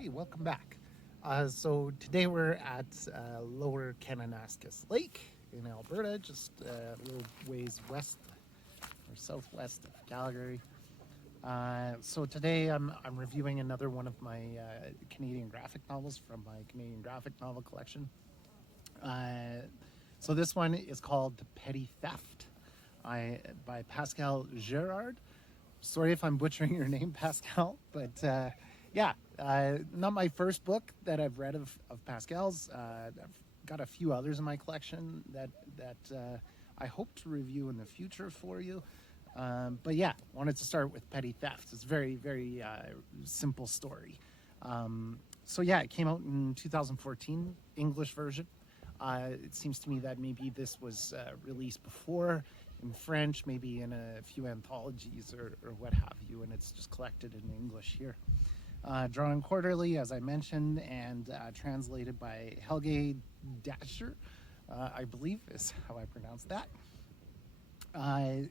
Hey, welcome back. So today we're at Lower Kananaskis Lake in Alberta, just a little ways west or southwest of Calgary. So today I'm reviewing another one of my Canadian graphic novels from my Canadian graphic novel collection. Uh, so this one is called Petty Theft by Pascal Girard. Sorry if I'm butchering your name, Pascal, but yeah, not my first book that I've read of Pascal's. I've got a few others in my collection that I hope to review in the future for you. But yeah, wanted to start with Petty Theft. It's a very simple story. So yeah, it came out in 2014, English version. It seems to me that maybe this was released before in French, maybe in a few anthologies or what have you, and it's just collected in English here. Drawn quarterly, as I mentioned, and translated by Helge Dasher, I believe is how I pronounce that.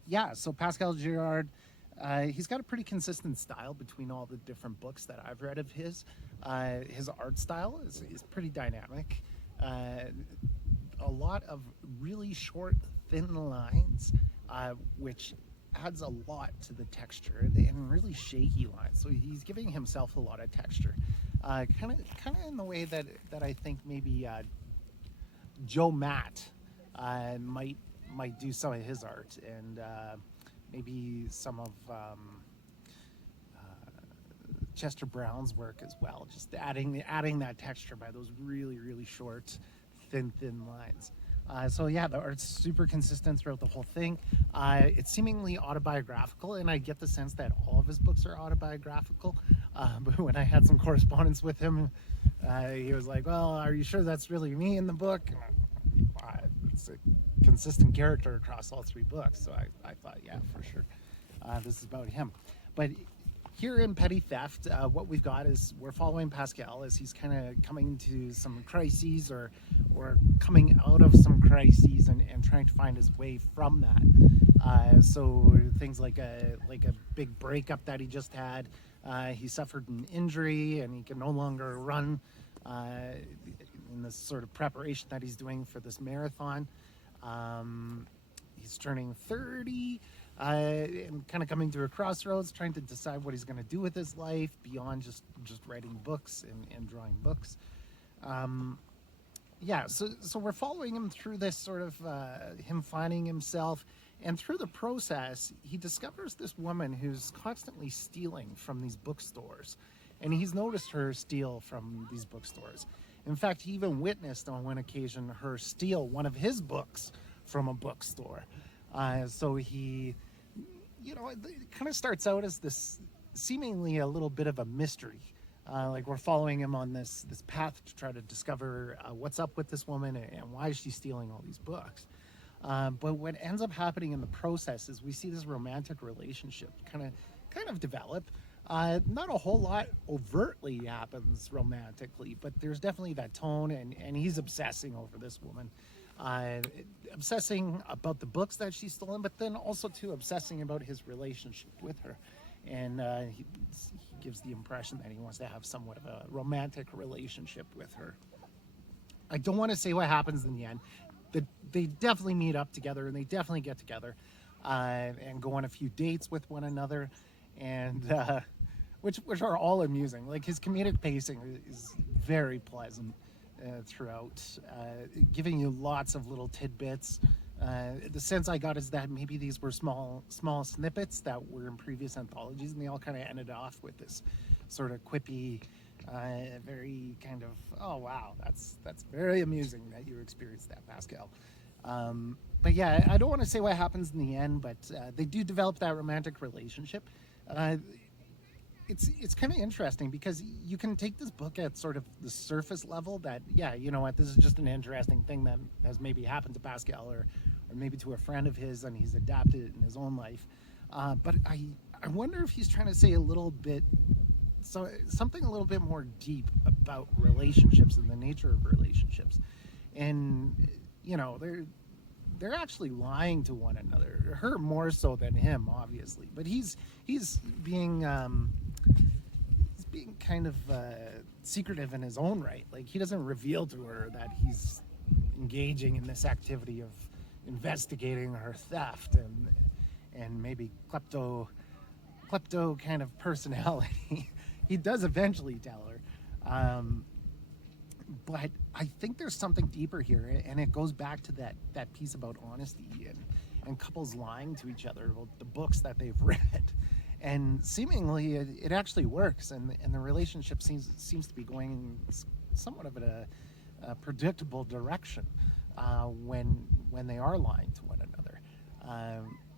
Yeah, so Pascal Girard, he's got a pretty consistent style between all the different books that I've read of his. His art style is pretty dynamic. A lot of really short, thin lines, which adds a lot to the texture, and really shaky lines. So he's giving himself a lot of texture, kind of in the way that I think maybe Joe Matt might do some of his art, and maybe some of Chester Brown's work as well. Just adding that texture by those really short, thin lines. So yeah, the art's super consistent throughout the whole thing. It's seemingly autobiographical, and I get the sense that all of his books are autobiographical. But when I had some correspondence with him, he was like, "Well, are you sure that's really me in the book?" It's a consistent character across all three books, so I thought, yeah, for sure, this is about him. But here in Petty Theft, what we've got is we're following Pascal as he's kind of coming to some crises or coming out of some crises and trying to find his way from that. So things like a big breakup that he just had. He suffered an injury and he can no longer run in this sort of preparation that he's doing for this marathon. He's turning 30. And kind of coming to a crossroads, trying to decide what he's going to do with his life beyond just writing books and drawing books. Yeah, so we're following him through this sort of him finding himself, and through the process, he discovers this woman who's constantly stealing from these bookstores, and he's noticed her steal from these bookstores. In fact, he even witnessed on one occasion her steal one of his books from a bookstore. So he, it kind of starts out as this seemingly a little bit of a mystery. Like we're following him on this path to try to discover what's up with this woman and why is she stealing all these books. But what ends up happening in the process is we see this romantic relationship kind of develop. Not a whole lot overtly happens romantically, but there's definitely that tone, and he's obsessing over this woman. Obsessing about the books that she's stolen, but then also too obsessing about his relationship with her. And he gives the impression that he wants to have somewhat of a romantic relationship with her. I don't want to say what happens in the end. They definitely meet up together, and they definitely get together and go on a few dates with one another, and which are all amusing. Like his comedic pacing is very pleasant. Throughout, giving you lots of little tidbits. The sense I got is that maybe these were small snippets that were in previous anthologies, and they all kind of ended off with this sort of quippy, very kind of, oh wow, that's very amusing that you experienced that, Pascal. But yeah, I don't want to say what happens in the end, but they do develop that romantic relationship. It's kind of interesting because you can take this book at sort of the surface level that, yeah, you know what, this is just an interesting thing that has maybe happened to Pascal or maybe to a friend of his, and he's adapted it in his own life. But I wonder if he's trying to say a little bit, something a little bit more deep about relationships and the nature of relationships. And, they're actually lying to one another, her more so than him, obviously. But he's being being kind of secretive in his own right. Like, he doesn't reveal to her that he's engaging in this activity of investigating her theft and maybe klepto kind of personality. He does eventually tell her. But I think there's something deeper here, and it goes back to that piece about honesty and couples lying to each other about the books that they've read. And seemingly it actually works, and the relationship seems to be going somewhat of a predictable direction when they are lying to one another.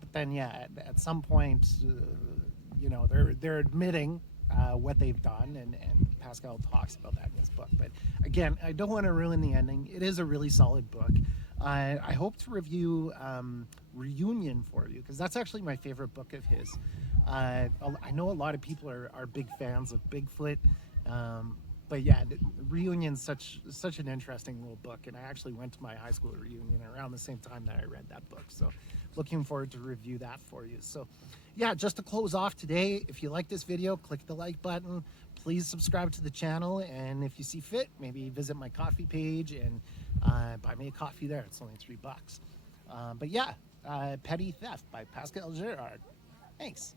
But then, yeah, at some point, they're admitting what they've done, and Pascal talks about that in his book. But again, I don't want to ruin the ending. It is a really solid book. I hope to review Reunion for you, because that's actually my favorite book of his. I know a lot of people are big fans of Bigfoot, but yeah, Reunion's such an interesting little book, and I actually went to my high school reunion around the same time that I read that book, so looking forward to review that for you. So yeah, just to close off today, if you like this video, click the like button, please subscribe to the channel, and if you see fit, maybe visit my coffee page and buy me a coffee there. It's only $3. But yeah, Petty Theft by Pascal Girard. Thanks.